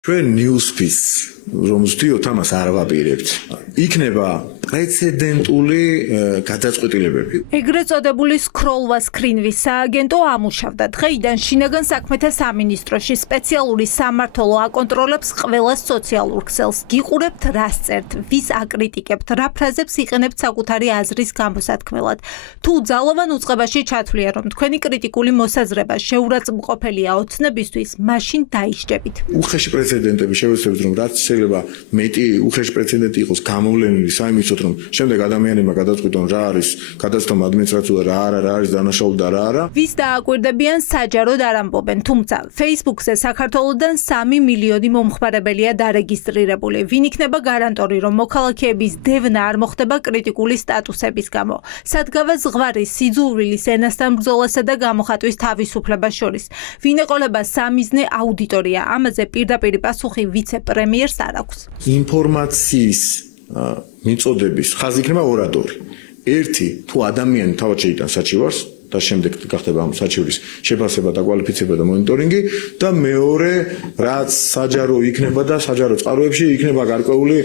ჩვენ ნიუსფის რომ ვსდიოთ ამას არ ვაპირებთ. იქნება პრეცედენტული გადაწყვეტილებები. ეგრეთ წოდებული სქროლვა სკრინვის სააგენტო ამუშავდა. დღეიდან შინაგან საქმეთა სამინისტროში სპეციალური სამმართველო აკონტროლებს ყველა სოციალურ ქსელს. გიყურებთ რას წერთ, ვის აკრიტიკებთ, რა ფრაზებს იყენებთ საკუთარი აზრის გამოსათქმელად. თუ ძალოვან უწყებაში ჩათვლია, რომ თქვენი კრიტიკული მოსაზრება შეურაცხმყოფელია ოცნებისთვის, მაშინ დაიშჯებით. უხეში პრეცედენტები შევეცდებით, რომ რაც შეიძლება მეტი უხეში პრეცედენტი იყოს გამოვლენილი საიმისოდ, რომ შემდეგ ადამიანებმა გადაწყვიტონ რა არის გადაცდომა ადმინისტრაციულად, რა არის დანაშაული და რა არა. ვის დააკვირდებიან საჯაროდ არ ამბობენ, თუმცა Facebook-ზე საქართველოდან 3 მილიონი მომხმარებელია დარეგისტრირებული. ვინ იქნება გარანტორი, რომ მოქალაქეების დევნა არ მოხდება კრიტიკული სტატუსების გამო? სადგავა ზღვარი სიძულვილის ენასთან ბრძოლასა და გამოხატვის თავისუფლებას შორის. ვინ ეყოლება სამიზნე აუდიტორია? ამაზე პირდაპირ პასუხი ვიცე-პრემიერს არ აქვს. ინფორმაციის მიწოდების ხაზი იქნება ორადორი. ერთი თუ ადამიანი თავად შეიტანს საჩივარს და შემდეგ გახდება ამ საჩივრის შეფასება და კვალიფიცირება და მონიტორინგი და მეორე რაც საჯარო იქნება და საჯარო წყაროებში იქნება გარკვეული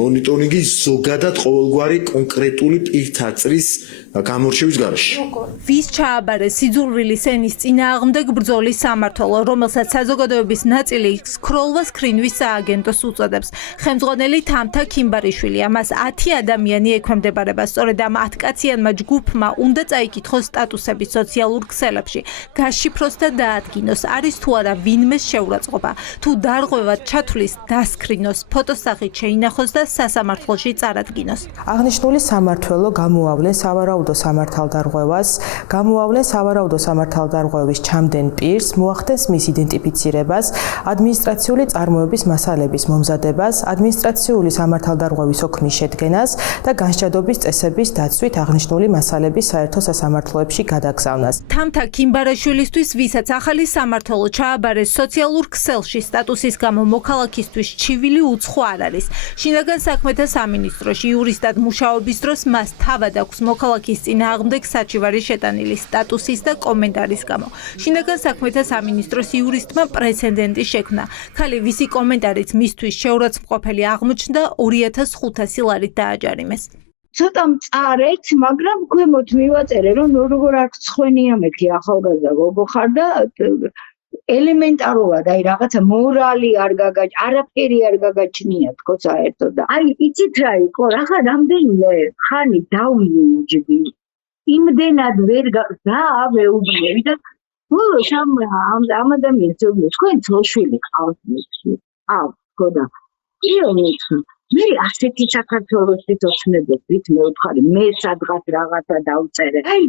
მონიტორინგი ზოგადად ყოველგვარი კონკრეტული პირთაწრის გამორჩევის გარეშე. ვის ჩააბარეს სიძულვილის ენის წინააღმდეგ ბრძოლის სამმართველო, რომელსაც საზოგადოების ნაწილი სქროლვა სკრინვის სააგენტოს უწოდებს. ხელმძღვანელი თამთა ქიმბარიშვილია. მას 10 ადამიანი ექვემდებარება. სწორედ ამ 10 კაციანმა ჯგუფმა უნდა წაიკითხოს სტატუსები სოციალურ ქსელებში, გაშიფროს და დაადგინოს, არის თუ არა ვინმეს შეურაცხყოფა. თუ დარღვევად ჩათვლის, დასკრინოს, ფოტოსახით შეინახოს და სასამართლოში წარადგინოს. აღნიშნული სამმართველო გამოავლეს სავარაუდო სამართალდარღვევას, გამოავლეს სავარაუდო სამართალდარღვევის ჩამდენ პირს, მოახდენს მის იდენტიფიცირებას, ადმინისტრაციული წარმოების მასალების მომზადებას, ადმინისტრაციული სამართალდარღვევის ოქმის შედგენას და განსჯადობის წესების დაცვით აღნიშნული მასალების საერთო სასამართლოებში გადაგზავნას. თამთა ქიმბარაშვილისთვის, ვისაც ახალი სამმართველო ჩააბარეს სოციალურ ქსელში სტატუსის გამო მოქალაქისთვის ჩივილი უცხო არ არის. შინაგან საქმეთა სამინისტროში იურისტად მუშაობის დროს მას თავად აქვს მოქალაქის წინააღმდეგ საჩივარი შეტანილი სტატუსის და კომენტარის გამო. შინაგან საქმეთა სამინისტროს იურისტმა პრეცედენტი შექმნა. ქალი, ვისი კომენტარიც მისთვის შეურაცხმყოფელი აღმოჩნდა, 2500 ლარით დააჯარიმეს. ცოტა მწარეთ, მაგრამ ქვემოთ მივაწერე, რომ როგორ არ გცხვენია მეთქი ახალგაზრდა გოგო ხარ და ელემენტარულად, აი რაღაცა მორალი არ არაფერი არ გაგაჩნია თქო საერთოდ და აი იცით რა იყო, ახლა რამდენიმე ხანი დავიუჯდი. იმდენად ვერ ვეუბნები და ბოლოს ამ ადამიანს ვეუბნები, თქვენ ცოლშვილი ყავს მეთქი. თქო და მე ასეთი საქართველოსით ოცნებობით მე ვთხარი, მე სადღაც რაღაცა დავწერე. აი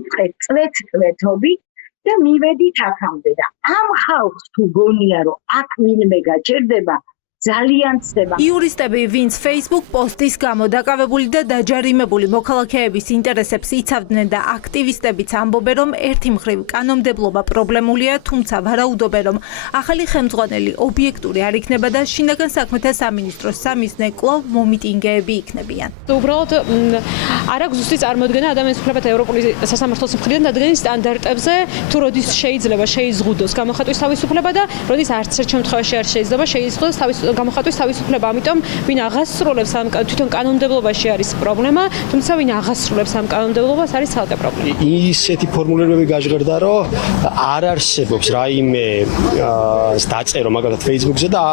წვეთობით და მივედით აქამდე და ამ ხალხს თუ გონია რომ აქ ვინმე გაჭირდება ძალიან ცდება. იურისტები, ვინც Facebook პოსტის გამო დაკავებული და დაჯარიმებული მოქალაქეების ინტერესებს იცავდნენ და აქტივისტებიც ამბობენ, რომ ერთი მხრივ კანონმდებლობა პრობლემულია, თუმცა ვარაუდობენ, რომ ახალი ხელმძღვანელი ობიექტური არ იქნება და შინაგან საქმეთა სამინისტროს სამიზნე კვლავ მომიტინგეები იქნებიან. უბრალოდ არ აქვს ზუსტი წარმოდგენა ადამიანის უფლებათა ევროპული სასამართლოს მხრიდან დადგენის სტანდარტებზე, თუ როდის შეიძლება შეიზღუდოს გამოხატვის თავისუფლება და როდის არც ერთ შემთხვევაში არ შეიძლება შეიზღუდოს გამოხატვის თავისუფლება, ამიტომ ვინ აღასრულებს ამ თვითონ კანონმდებლობაში არის პრობლემა, თუმცა ვინ აღასრულებს ამ კანონმდებლობას არის ცალკე პრობლემა. ისეთი ფორმულირებები გაჟღერდა, რომ არ არსებობს რაიმე დაწერო მაგალითად Facebook-ზე და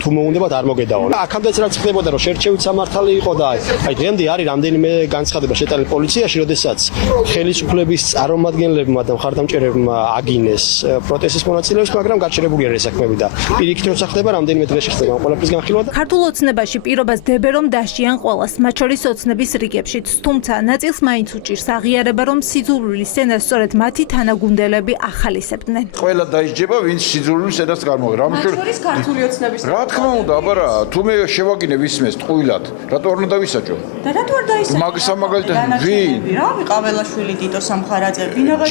თუ მოუნდებათ არ მოგედაო. აქამდეც რაც ხდებოდა, რომ შერჩევით სამართალი იყო და აი დღემდე არის რამდენიმე განცხადება შეტანილი პოლიციაში, როდესაც ხელისუფლების წარმომადგენლებმა და მხარდამჭერებმა აგინეს პროტესტის მონაწილეებს, მაგრამ გაჩერებული არის საქმეები და პირიქით როცა ხდება რამდენიმე დღეში ხდება. ქართულ ოცნებაში პირობას დებენ, რომ დაშიან ყველას, მათ შორის ოცნების რიგებშიც, თუმცა ნაწილს მაინც უჭირს აღიარება, რომ სიძულვილის ენას სწორედ მათი თანაგუნდელები ახალისებდნენ. ყველა დაიჯება, ვინც სიძულვილის ენას წარმოგე. მათ შორის ქართული ოცნების. რა თქმა უნდა, აბარა, თუ მე შევაგინებ ისმეს ტყუილად, რატო არ უნდა ვისაჯო? და რატო არ დაისაჯო? მაგალითად, ვინ? რა ვიყაველაშვილი ტიტო სამხარაძე, ვინ აღარ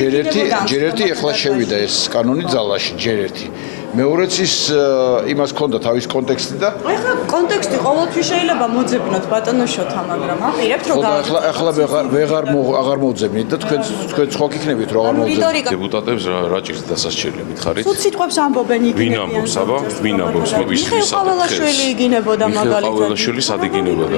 ჯერ ერთი ეხლა შევიდა ეს კანონი ძალაში, ჯერ ერთი. მეორეც ის იმას ჰქონდა თავის კონტექსტი და ეხლა კონტექსტი ყოველთვის შეიძლება მოძებნოთ ბატონო შოთა, მაგრამ აპირებთ რომ ახლა აღარ მოძებნით და თქვენ ხო გიქნებით რომ აღარ მოძებნით. დეპუტატებს რა ჭირს დასასჯელი მითხარით? სულ სიტყვებს ამბობენ იგინებიან. ვინ ამბობს, აბა? ვინ ამბობს? მიხეილ ყაველაშვილი იგინებოდა მაგალითად. მიხეილ ყაველაშვილი სად იგინებოდა?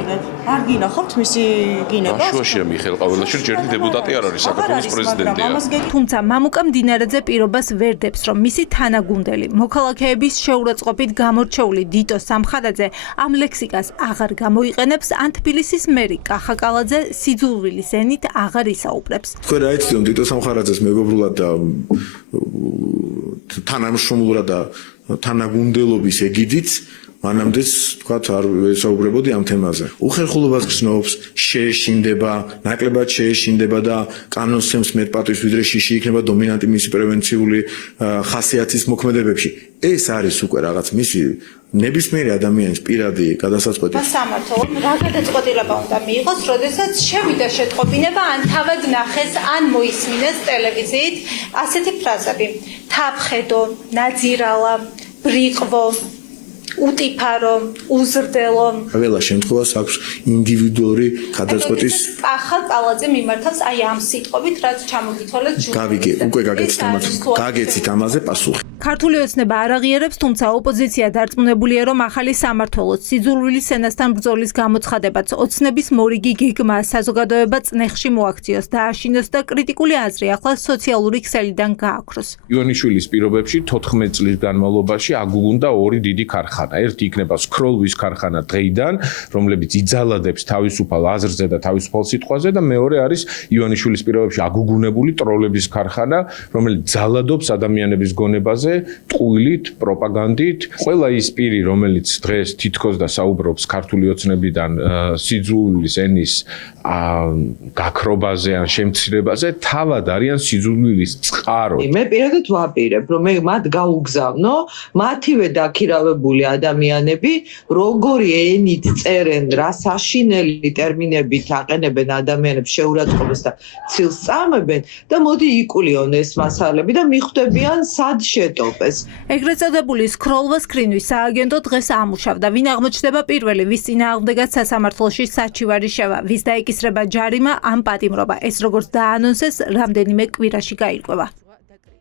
არ გინახავთ მისი გინება? შუაშია მიხეილ ყაველაშვილი, ჯერდი დეპუტატი არ არის, საქართველოს პრეზიდენტია. თუმცა მამუკა მდინარეძე პირობას ვერ დებს, რომ მისი თანაგუნდელი მოქალაქეების შეურაცხყოფით გამორჩეული დიტო სამხარაძე ამ ლექსიკას აღარ გამოიყენებს, ან თბილისის მერი კახა კალაძე სიძულვილის ენით აღარ ისაუბრებს. თქვენ რა იცით, რომ დიტო სამხარაძეს მეგობრულად და თანამშრომლურად და თანაგუნდელობის ეგიდით მანამდეც თქვათ არ ესაუბრებოდი ამ თემაზე. უხერხულობას გრძნობს, შეეშინდება, ნაკლებად შეეშინდება და კანონს მეტპატვის ვიდრე შიში იქნება დომინანტი მისი პრევენციული ხასიათის მოქმედებებში. ეს არის უკვე რაღაც მისი ნებისმიერი ადამიანის პირადი გადასაწყვეტი. სამართლომ რა გადაწყვეტილება უნდა მიიღოს, როდესაც შევიდა შეტყობინება, ან თავად ნახეს, ან მოისმინეს ტელევიზიით ასეთი ფრაზები: თაფხედო, ნაძირალა, ბრიყვო, უტიფარო, უზრდელო. ყველა შემთხვევას აქვს ინდივიდუალური გადაწყვეტის. კახა კალაძე მიმართავს აი ამ სიტყვებით, რაც ჩამოგითვალეთ გავიგე, უკვე გაგეცით ამაზე პასუხი. ქართული ოცნება არ აღიარებს, თუმცა ოპოზიცია დარწმუნებულია, რომ ახალი სამმართველოს სიძულვილის ენასთან ბრძოლის გამოცხადებაც ოცნების მორიგი გეგმა საზოგადოება წნეხში მოაქციოს, დააშინოს და კრიტიკული აზრი ახლა სოციალური ქსელიდან გააქროს. ივანიშვილის პირობებში 14 წლის განმავლობაში აგუგუნდა ორი დიდი ქარხანა. ერთი იქნება სკროლვის ქარხანა დღეიდან, რომლებიც იძალადებს თავისუფალ აზრზე და თავისუფალ სიტყვაზე და მეორე არის ივანიშვილის პირობებში აგუგუნებული ტროლების ქარხანა, რომელიც ძალადობს ადამიანების გონებაზე, ტყუილით, პროპაგანდით. ყველა ის პირი, რომელიც დღეს თითქოს და საუბრობს ქართული ოცნებიდან სიძულვილის ენის გაქრობაზე ან შემცირებაზე, თავად არიან სიძულვილის წყარო. მე პირადად ვაპირებ, რომ მე მათ გაუგზავნო, მათივე დაქირავებული ადამიანები, როგორი ენით წერენ, რა საშინელი ტერმინებით აყენებენ ადამიანებს შეურაცხყოფას და ცილს წამებენ და მოდი იკულიონ ეს მასალები და მიხვდებიან სად შეტოპეს. ეგრეთ წოდებული სკროლვა სკრინვის სააგენტო დღეს ამუშავდა. ვინ აღმოჩნდება პირველი, ვის წინააღმდეგაც სასამართლოში საჩივარი შევა, ვის დაეკისრება ჯარიმა ან პატიმრობა. ეს როგორც დაანონსეს, რამდენიმე კვირაში გაირკვევა.